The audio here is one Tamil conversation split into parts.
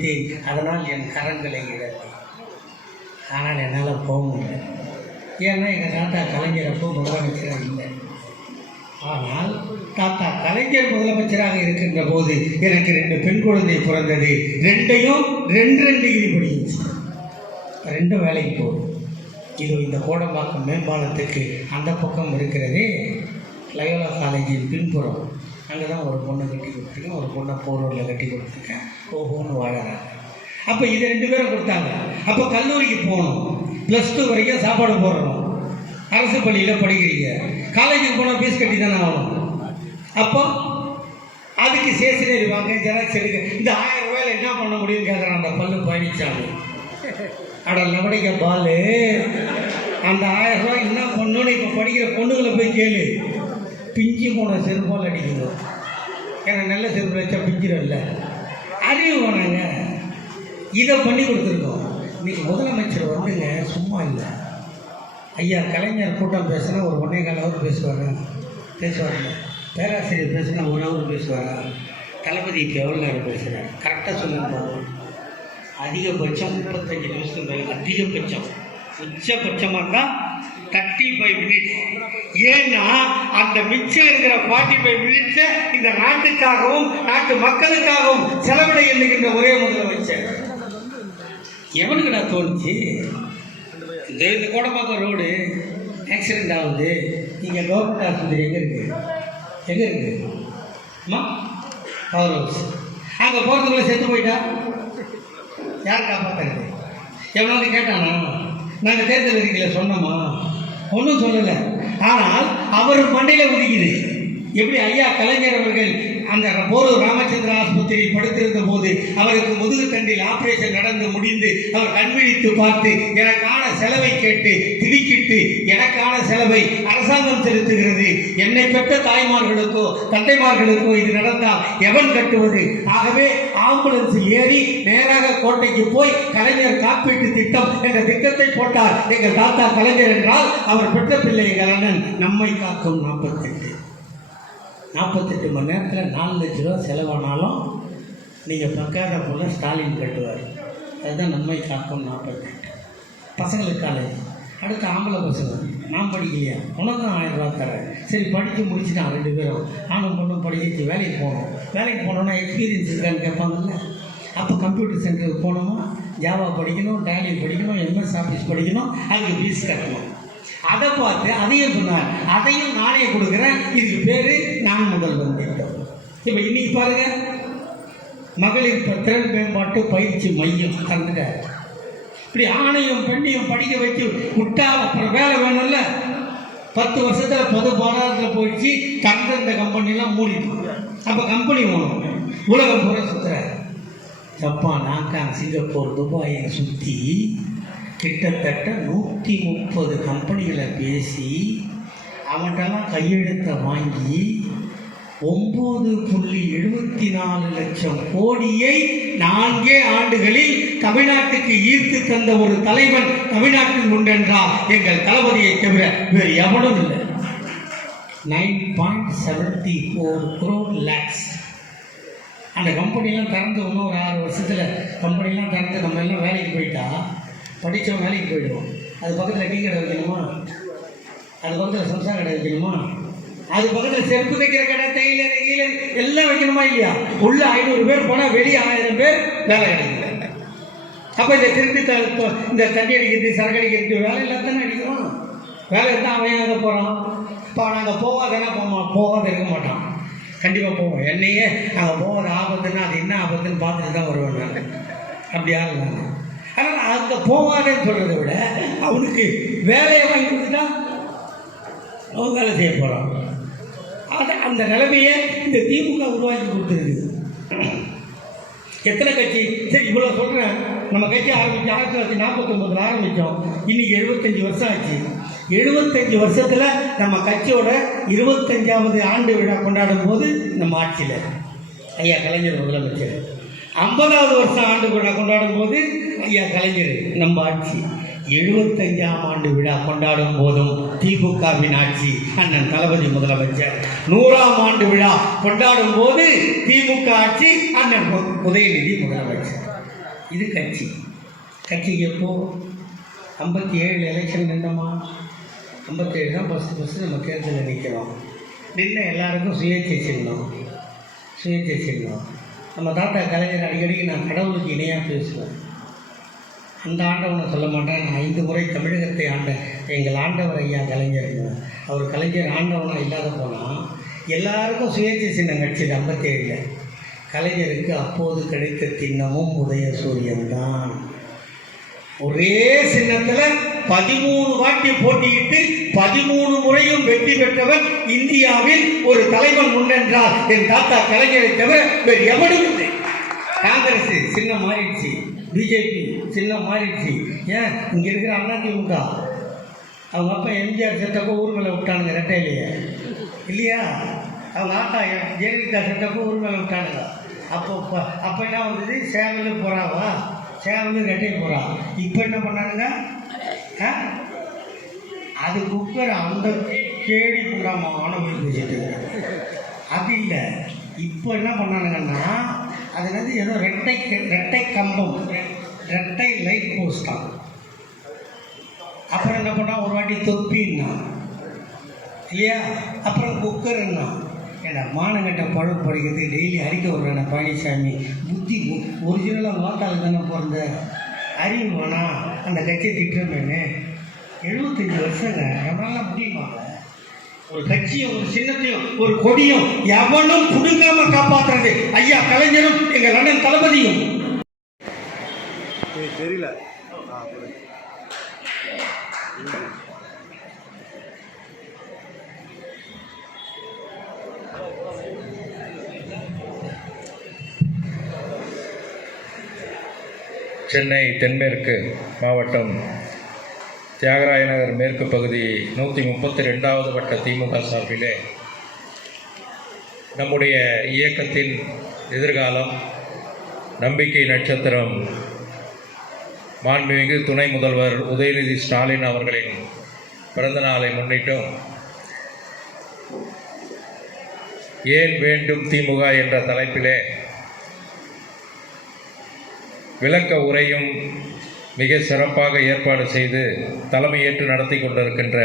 விட்டேன் அதனால் என் கரங்களை இழந்தேன். ஆனால் என்னால் போக முடியல. ஏன்னா எங்கள் தாத்தா கலைஞர் அப்போ முதலமைச்சராக இல்லை. ஆனால் தாத்தா கலைஞர் முதலமைச்சராக இருக்கின்ற போது எனக்கு ரெண்டு பெண் குழந்தை பிறந்தது. ரெண்டையும் ரெண்டு ரெண்டு இது படிச்சு ரெண்டும் வேலைக்கு போகும். இது இந்த கோடம்பாக்கம் மேம்பாலத்துக்கு அந்த பக்கம் இருக்கிறதே லயோலா காலேஜின் பின்புறம். அங்கே தான் ஒரு பொண்ணை கட்டி கொடுத்துருக்கேன். ஒரு பொண்ணை போரூரில் கட்டி கொடுத்துருக்கேன். ஓஹோன்னு வாழறாங்க அப்போ இது ரெண்டு பேரும் கொடுத்தாங்க. அப்போ கல்லூரிக்கு போகணும். ப்ளஸ் டூ வரைக்கும் சாப்பாடு போடணும். அரசு பள்ளியில் படிக்கிறீங்க. காலேஜுக்கு போனால் ஃபீஸ் கட்டி தானே ஆகணும். அப்போ அதுக்கு ஸ்டேஷனரி வாங்க ஜெராக்ஸ் எடுக்க. இந்த ஆயிரம் ரூபாயில் என்ன பண்ண முடியும்னு கேட்குறான் அந்த பல்லு பயணிச்சாங்க. அட லவடிக்க பாலு. அந்த ஆயிரம் ரூபாய் என்ன பண்ணணும்னு இப்போ படிக்கிற பொண்ணுங்களை போய் கேளு. பிஞ்சு போன செருப்பால் அடிக்கணும். ஏன்னா நல்ல செருப்பு வச்சா பிஞ்சிடல அறிவு போனாங்க இதை பண்ணி கொடுத்துருக்கோம். இன்றைக்கி முதலமைச்சர் வந்துங்க சும்மா இல்லை. ஐயா கலைஞர் கூட்டம் பேசுனா ஒரு ஒன்றே கால் ஹவர் பேசுவார்? பேசுவாருங்க பேராசிரியர் பேசுனா ஒரு ஹவர் பேசுவாரா? தளபதி இப்போ எவ்வளோ நேரம் பேசுகிறார் கரெக்டாக சொல்லுங்க அதிகபட்சம் முப்பத்தஞ்சு நிமிஷம் மேலே அதிகபட்சம். உச்சபட்சமாக தான் தேர்ட்டி ஃபைவ் மினிட்ஸ் ஏன்னா அந்த மிச்சம் இருக்கிற ஃபார்ட்டி ஃபைவ் மினிட்ஸை இந்த நாட்டுக்காகவும் நாட்டு மக்களுக்காகவும் செலவிட எண்ணுகின்ற ஒரே முதலமைச்சர். எவனுக்குடா தோணுச்சு? இந்த இந்த கோடம்பாக்கம் ரோடு ஆக்சிடென்ட் ஆகுது. இங்கே கவர்மெண்ட் ஆஸ்பத்திரி எங்கே இருக்குது எங்கே இருக்குது அம்மா பவர் ஹவுஸ் அங்கே போகிறதுக்குள்ளே செத்து போயிட்டா? யார் காப்பாற்றுறது எவனாவது கேட்டானா? நாங்கள் தேர்தல் அறிக்கையில் சொன்னோமா? ஒன்றும் சொல்லலை. ஆனால் அவர் மண்டையில் உதிக்குது எப்படி ஐயா கலைஞர் அவர்கள் அந்த போரூர் ராமச்சந்திர ஆஸ்பத்திரியில் படுத்திருந்த போது அவருக்கு முதுகு தண்டில் ஆபரேஷன் நடந்து முடிந்து அவர் கண்விழித்து பார்த்து எனக்கான செலவை கேட்டு திடுக்கிட்டு எனக்கான செலவை அரசாங்கம் செலுத்துகிறது. என்னை பெற்ற தாய்மார்களுக்கோ தந்தைமார்களுக்கோ இது நடந்தால் எவன் கட்டுவது? ஆகவே ஆம்புலன்ஸ் ஏறி நேராக கோட்டைக்கு போய் கலைஞர் காப்பீட்டு திட்டம் என்ற திட்டத்தை போட்டார். எங்கள் தாத்தா கலைஞர் என்றால் அவர் பெற்ற பிள்ளை எங்கள் அண்ணன். நம்மை காக்கும் நாற்பத்தெட்டு. நாற்பத்தெட்டு மணி நேரத்தில் நாலு லட்ச ரூபா செலவானாலும் நீங்கள் பக்காத போல ஸ்டாலின் கட்டுவார். அதுதான் நன்மை காக்கும் நாற்பத்தெட்டு பசங்களுக்கு காலேஜ் அடுத்து ஆம்பளை பசங்க நான் படிக்கலையா? உனக்கும் ஆயிரம் ரூபா தரேன். சரி படித்து முடிச்சுட்டான் ரெண்டு பேரும் ஆணும் பொண்ணும் படிச்சு வேலைக்கு போகணும். வேலைக்கு போனோன்னா எக்ஸ்பீரியன்ஸ் இருக்கான்னு கேட்பாங்கல்ல? அப்போ கம்ப்யூட்டர் சென்டருக்கு போகணுமா? ஜாவா படிக்கணும் டேலி படிக்கணும் எம்எஸ் ஆஃபீஸ் படிக்கணும் அதுக்கு ஃபீஸ் கட்டணும். அதை பார்த்து அதையும் சொன்னார். அதையும் நானே கொடுக்குறேன். இதுக்கு பேர் நான் முதல்வர் திட்டம் இப்போ இன்னைக்கு பாருங்க. மகளிர் திறன் மேம்பாட்டு பயிற்சி மையம் கலந்துக்க இப்படி ஆணையும் பெண்ணையும் படிக்க வச்சு விட்டா அப்புறம் வேலை வேணும்ல? பத்து வருஷத்துல பொது போராட்டத்தில் போயிடுச்சு. தந்த இந்த கம்பெனிலாம் மூடிட்டு. அப்போ கம்பெனி வேணும் உலகம் பூரா சுத்துற. ஜப்பான் ஹாங்காங் சிங்கப்பூர் துபாயை சுற்றி கிட்டத்தட்ட நூற்றி முப்பது கம்பெனிகளை பேசி அவன்கிட்டலாம் கையெழுத்தை வாங்கி ஒம்பது புள்ளி எழுபத்தி நாலு லட்சம் கோடியை நான்கே ஆண்டுகளில் தமிழ்நாட்டுக்கு ஈர்த்து தந்த ஒரு தலைவன் தமிழ்நாட்டில் உண்டென்றால் எங்கள் தளபதியை தவிர வேறு எவனும் இல்லை. Nine point seventy four crore lakhs அந்த கம்பெனிலாம் திறந்து இன்னும் ஒரு ஆறு வருஷத்தில் கம்பெனிலாம் திறந்து நம்ம எல்லாம் வேலைக்கு போயிட்டா படித்தவன் வேலைக்கு போயிடுவோம் அது பக்கத்தில் டீ கடை வைக்கணுமா? அது பக்கத்தில் சம்சா கடை வைக்கணுமா? அது பக்கத்தில் செருப்பு தைக்கிற கடை டெய்லர் கீழர் எல்லாம் வைக்கணுமா இல்லையா? உள்ள ஐநூறு பேர் போனால் வெளியே ஆயிரம் பேர் வேலை கிடைக்கல அப்போ இந்த திருட்டு த இந்த தண்ணி அடிக்கிறது சரக்கு அடிக்கிறது வேலை இல்லாத தானே அடிக்கிறோம்? வேலை இருந்தால் அவன் அங்கே போகிறான் இப்போ நாங்கள் போகாதனா போமா போகாத இருக்க மாட்டான். கண்டிப்பாக போவோம் என்னையே நாங்கள் போகாத ஆபத்துன்னா அது என்ன ஆபத்துன்னு பார்த்துட்டு தான் வருவேன் நான். அப்படியா இல்லை. ஆனால் அங்கே போகாதேன்னு சொல்கிறத விட அவனுக்கு வேலையை வாங்கி கொடுத்துட்டா அவன் வேலை செய்ய போகிறான் அது அந்த நிலைமையை இந்த திமுக உருவாக்கி கொடுத்துருக்கு எத்தனை கட்சி? சரி இவ்வளோ சொல்கிறேன் நம்ம கட்சி ஆரம்பித்து ஆயிரத்தி தொள்ளாயிரத்தி நாற்பத்தொம்பதில் ஆரம்பித்தோம் இன்றைக்கி எழுபத்தஞ்சி வருஷம் ஆச்சு. எழுபத்தஞ்சு வருஷத்தில் நம்ம கட்சியோட இருபத்தஞ்சாவது ஆண்டு விழா கொண்டாடும் போது நம்ம ஆட்சியில். ஐயா கலைஞர் முதலமைச்சர். ஐம்பதாவது வருஷம் ஆண்டு விழா கொண்டாடும் போது ஐயா கலைஞர் நம்ம ஆட்சி. எழுபத்தஞ்சாம் ஆண்டு விழா கொண்டாடும் போதும் திமுகவின் ஆட்சி அண்ணன் தளபதி முதலமைச்சர். நூறாம் ஆண்டு விழா கொண்டாடும் போது திமுக ஆட்சி அண்ணன் உதயநிதி முதலமைச்சர். இது கட்சி. கட்சி எப்போ? ஐம்பத்தி ஏழு எலெக்ஷன் நின்னோமா ஐம்பத்தேழு தான் ஃபஸ்ட்டு ஃபஸ்ட்டு நம்ம தேர்தலில் நிற்கிறோம் நின்று எல்லாருக்கும் சுயேட்சை சின்னம். சுயேட்சை சின்னம். நம்ம தாத்தா கலைஞர் அடிக்கடி நான் கடவுளுக்கு இணையாக பேசுவேன். அந்த ஆண்டவனை சொல்ல மாட்டேன். நான் ஐந்து முறை தமிழகத்தை ஆண்ட எங்கள் ஆண்டவர் ஐயா கலைஞருங்க அவர் கலைஞர் ஆண்டவனாக இல்லாத போனால் எல்லாருக்கும் சுயேட்சை சின்னம் கட்சியில் ஐம்பத்தேழில். கலைஞருக்கு அப்போது கிடைத்த தின்னமும் உதய சூரியன்தான் ஒரே சின்னத்தில் பதிமூணு வாட்டி போட்டியிட்டு பதிமூணு முறையும் வெற்றி பெற்றவர் இந்தியாவில் ஒரு தலைவன் முன்னென்றால் என் தாத்தா கலைஞரை தவிர வேறு எவனும் இல்லை. காங்கிரஸ் சின்னம் மாறிடுச்சு. பிஜேபி சின்னம் மாறிடுச்சு. ஏன்? இங்கே இருக்கிற அதிமுக அவங்க அப்பா எம்ஜிஆர் செத்தப்போ ஊர்களை விட்டானுங்க ரெட்டையிலேயே. இல்லையா? அவங்க ஆத்தா ஜெயலலிதா செத்தப்போ ஊர்களை விட்டானுங்க. அப்போ அப்போ அப்போ என்ன வந்தது? சேவலும் போகிறாவா சேவலும் ரெட்டை போகிறா இப்போ என்ன பண்ணானுங்க? அது குக்கர் அந்த கேடி கூடாமான பேசிட்டு அது இல்லை. இப்போ என்ன பண்ணானுங்கன்னா அது வந்து ஏதோ ரெட்டை ரெட்டை கம்பம். ரெட்டை லைட் போஸ்ட் தான். அப்புறம் என்ன பண்ணால் ஒரு வாட்டி தொப்பின்னா. இல்லையா? அப்புறம் குக்கர்னா ஏன்னா மானங்கட்ட பழம் படிக்கிறது டெய்லி அடிக்க விடுறான பழனிசாமி புத்தி ஒரிஜினலாக வாக்காளர் தானே பிறந்த. அறிவு அந்த கட்சியை திட்டுறமேனு எழுபத்தஞ்சு வருஷங்க. எவனால முடியுமாங்க ஒரு கட்சியும் ஒரு சின்னத்தையும் ஒரு கொடியும் எவனும் புடுங்காம காப்பாற்றுறது ஐயா கலைஞரும் எங்கள் அண்ணன் தளபதியும். எனக்கு தெரியல. சென்னை தென்மேற்கு மாவட்டம் தியாகராய நகர் மேற்கு பகுதி நூற்றி முப்பத்தி ரெண்டாவது வட்ட திமுக சார்பிலே நம்முடைய இயக்கத்தின் எதிர்காலம் நம்பிக்கை நட்சத்திரம் மாண்புமிகு துணை முதல்வர் உதயநிதி ஸ்டாலின் அவர்களின் பிறந்த நாளை முன்னிட்டும் ஏன் வேண்டும் திமுக என்ற தலைப்பிலே விளக்க உரையும் மிக சிறப்பாக ஏற்பாடு செய்து தலைமையேற்று நடத்தி கொண்டிருக்கின்ற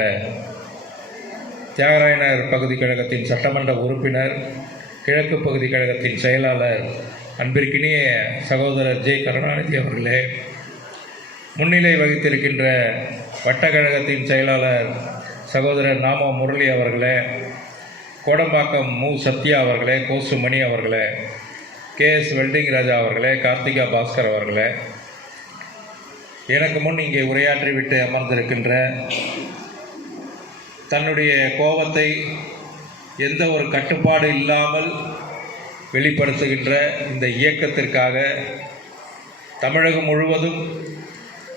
தியாகராயனர் பகுதி கழகத்தின் சட்டமன்ற உறுப்பினர் கிழக்கு பகுதி கழகத்தின் செயலாளர் அன்பிற்கினிய சகோதரர் ஜே. கருணாநிதி அவர்களே முன்னிலை வகித்திருக்கின்ற வட்டக்கழகத்தின் செயலாளர் சகோதரர் நாம முரளி அவர்களே கோடம்பாக்கம் மு. சத்யா அவர்களே கோசு மணி அவர்களே கே எஸ் வெல்டிங் ராஜா அவர்களே கார்த்திகா பாஸ்கர் அவர்களே எனக்கு முன் இங்கே உரையாற்றிவிட்டு அமர்ந்திருக்கின்ற தன்னுடைய கோபத்தை எந்த ஒரு கட்டுப்பாடு இல்லாமல் வெளிப்படுத்துகின்ற இந்த இயக்கத்திற்காக தமிழகம் முழுவதும்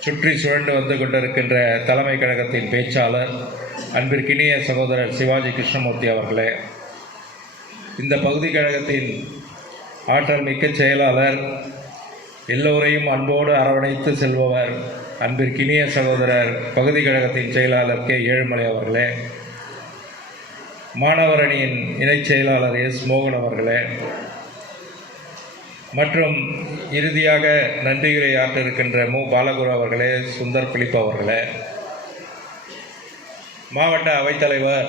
சுற்றி சுழண்டு வந்து கொண்டிருக்கின்ற தலைமை கழகத்தின் பேச்சாளர் அன்பிற்கினிய சகோதரர் சிவாஜி கிருஷ்ணமூர்த்தி அவர்களே இந்த பகுதி கழகத்தின் ஆற்றல் மிக்க செயலாளர் எல்லோரையும் அன்போடு அரவணைத்து செல்பவர் அன்பிற்கினிய சகோதரர் பகுதி கழகத்தின் செயலாளர் கே. ஏழுமலை அவர்களே மாணவர் அணியின் இணைச் செயலாளர் எஸ். மோகன் அவர்களே மற்றும் இறுதியாக நன்றிகளை ஆற்ற இருக்கின்ற மு. பாலகுரு அவர்களே சுந்தர் பிலிப் அவர்களே மாவட்ட அவைத்தலைவர்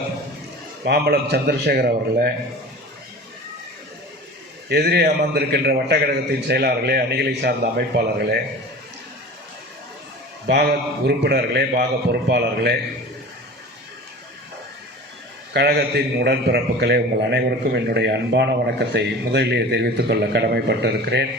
மாம்பழம் சந்திரசேகர் அவர்களே எதிரே அமர்ந்திருக்கின்ற வட்டக்கழகத்தின் செயலாளர்களே அணிகளை சார்ந்த அமைப்பாளர்களே பாக உறுப்பினர்களே பாக பொறுப்பாளர்களே கழகத்தின் உடன்பிறப்புகளே உங்கள் அனைவருக்கும் என்னுடைய அன்பான வணக்கத்தை முதலிலே தெரிவித்துக் கொள்ள கடமைப்பட்டிருக்கிறேன்.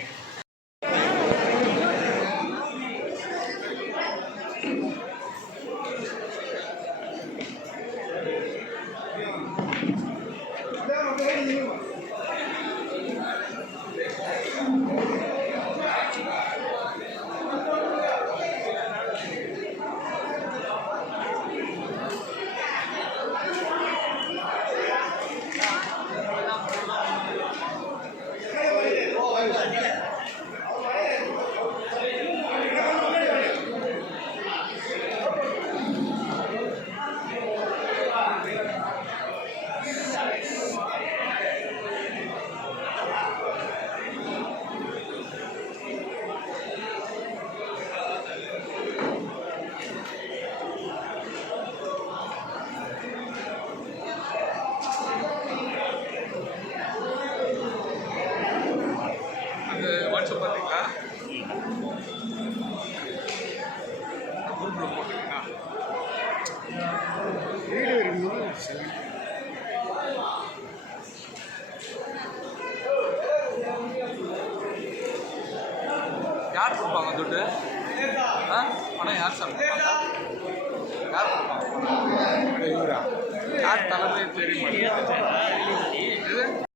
யார் கொடுப்பாங்க துட்டு? ஆ? பணம் யார் சார் யார் கொடுப்பாங்க? யார் தலைமை தெரியுமா இது?